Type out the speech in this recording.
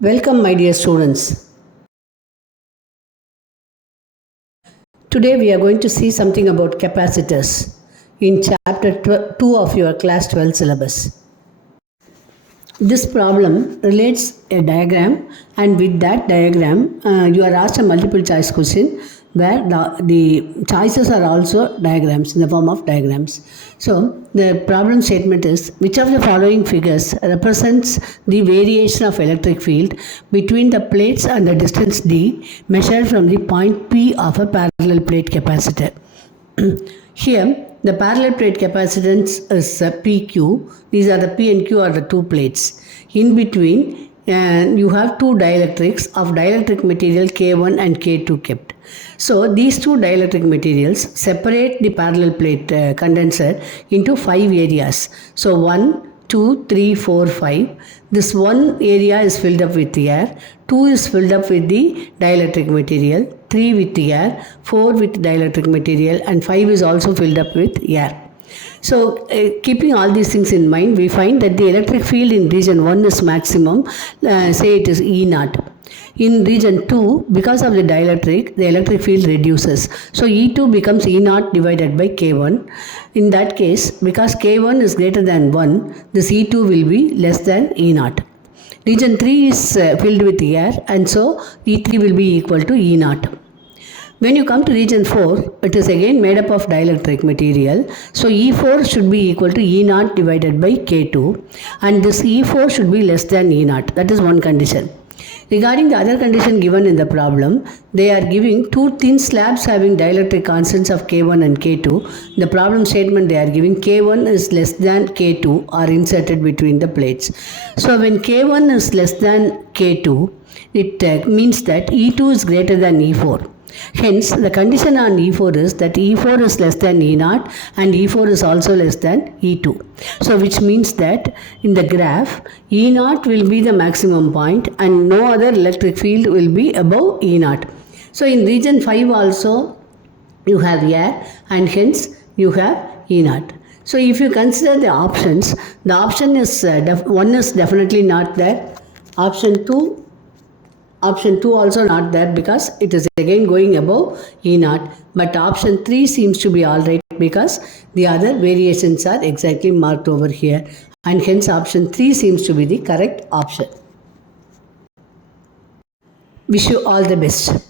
Welcome, my dear students. Today we are going to see something about capacitors in chapter 2 of your class 12 syllabus. This problem relates a diagram, and with that diagram you are asked a multiple choice question where the choices are also diagrams in the form of diagrams. So the problem statement is, which of the following figures represents the variation of electric field between the plates and the distance d measured from the point P of a parallel plate capacitor? Here the parallel plate capacitance is PQ. These are the P and Q are the two plates. In between you have two dielectrics of dielectric material K1 and K2 kept. So these two dielectric materials separate the parallel plate condenser into 5 areas. So 1, 2, 3, 4, 5. This one area is filled up with air, 2 is filled up with the dielectric material, 3 with air, 4 with dielectric material, and 5 is also filled up with air. So keeping all these things in mind, we find that the electric field in region 1 is maximum, say it is E0. In region 2, because of the dielectric, the electric field reduces. So E2 becomes E0 divided by K1. In that case, because K1 is greater than 1, this E2 will be less than E0. Region 3 is filled with air, and so E3 will be equal to E0. When you come to region 4, it is again made up of dielectric material. So E4 should be equal to E0 divided by K2, and this E4 should be less than E0. That is one condition. Regarding the other condition given in the problem, they are giving two thin slabs having dielectric constants of K1 and K2. The problem statement they are giving K1 is less than K2 are inserted between the plates. So when K1 is less than K2, it means that E2 is greater than E4. Hence, the condition on E4 is that E4 is less than E0 and E4 is also less than E2. So, which means that in the graph, E0 will be the maximum point and no other electric field will be above E0. So, in region 5 also, you have air and hence you have E0. So, if you consider the options, the option is, one is definitely not there. Option 2 also not there because it is again going above E0, but option 3 seems to be alright because the other variations are exactly marked over here, and hence option 3 seems to be the correct option. Wish you all the best.